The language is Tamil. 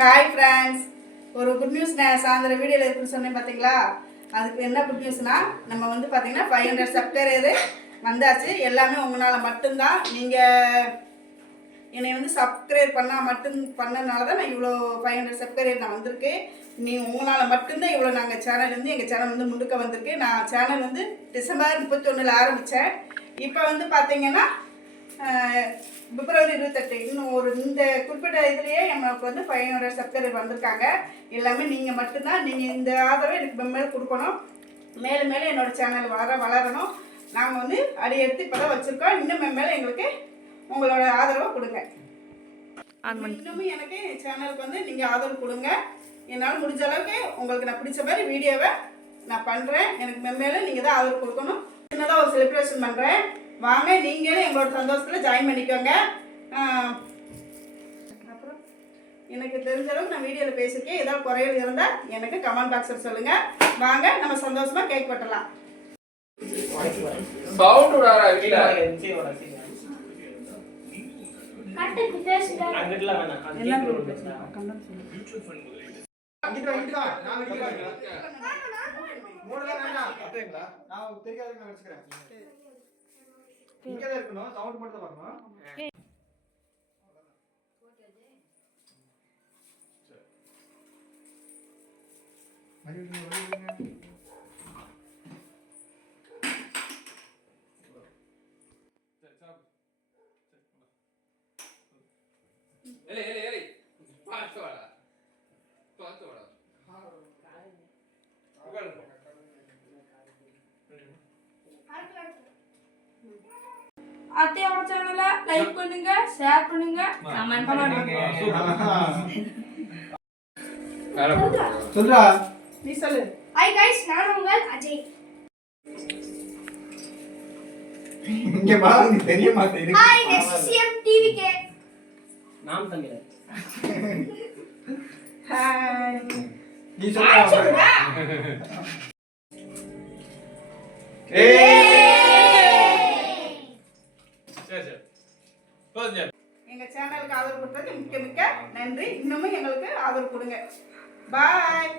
ஹாய் ஃப்ரெண்ட்ஸ், ஒரு குட் நியூஸ் நான் சாயந்தர வீடியோவில் இருக்குன்னு சொன்னேன் பார்த்தீங்களா. அதுக்கு என்ன குட் நியூஸ்னால், நம்ம வந்து பார்த்தீங்கன்னா 500 சப்ஸ்கிரைபர் வந்தாச்சு. எல்லாமே உங்களால் மட்டும்தான். நீங்கள் என்னை வந்து சப்ஸ்கிரைப் பண்ணனால தான் நான் இவ்வளோ 500 சப்ஸ்கிரைபர் நான் வந்திருக்கேன். உங்களால் மட்டும்தான் இவ்வளோ எங்கள் சேனல் வந்து முன்னுக்க வந்திருக்கு. நான் சேனல் வந்து டிசம்பர் 31 ஆரம்பித்தேன். இப்போ வந்து பார்த்தீங்கன்னா பிப்ரவரி 28 இன்னும் இந்த குறிப்பிட்ட இதுலேயே எனக்கு வந்து 500 சப்ஸ்கிரைபர் வந்திருக்காங்க. எல்லாமே நீங்கள் மட்டும்தான். நீங்கள் இந்த ஆதரவை எனக்கு மேலே கொடுக்கணும். மேலும் மேலே என்னோடய சேனல் வளரணும். நாங்கள் வந்து அடி எடுத்து இப்போ தான் வச்சுருக்கோம். இன்னும் மேலே எங்களுக்கு உங்களோட ஆதரவை கொடுங்க. இன்னமும் எனக்கு என் சேனலுக்கு வந்து நீங்கள் ஆதரவு கொடுங்க. என்னால் முடிஞ்ச அளவுக்கு உங்களுக்கு நான் பிடிச்ச மாதிரி வீடியோவை நான் பண்ணுறேன். எனக்கு மேலே நீங்கள் தான் ஆதரவு கொடுக்கணும். சின்னதாக ஒரு செலிப்ரேஷன் பண்ணுறேன். வாங்க, நீங்களும் எங்களோட சந்தோஷத்தில் ஜாயின் பண்ணிக்கோங்க. அப்புறம் எனக்கு தெரிஞ்ச அளவுக்கு நான் வீடியோவில் பேசியிருக்கேன். ஏதாவது குறைகள் இருந்தால் எனக்கு கமெண்ட் பாக்ஸில் சொல்லுங்கள். வாங்க, நம்ம சந்தோஷமாக கேக் வெட்டலாம். இங்க தான் இருக்கணும். சவுண்ட் மட்டும் தான் வரணும். அத்தையோட சேனலை லைக் பண்ணுங்க, ஷேர் பண்ணுங்க, கமெண்ட் பண்ணுங்க. சொல்றா, நீ சொல்லு. ஹாய் गाइस, நான் உங்கள் அஜய். இங்க பாருங்க, தெரிய மாட்டேங்குது. Hi SCM TVK. நாम தமிழ. ஹாய். நீ சொல்றா. எங்க சேனலுக்கு ஆதரவு கொடுத்ததுக்கு மிக்க மிக்க நன்றி. இன்னமும் எங்களுக்கு ஆதரவு கொடுங்க. பாய்.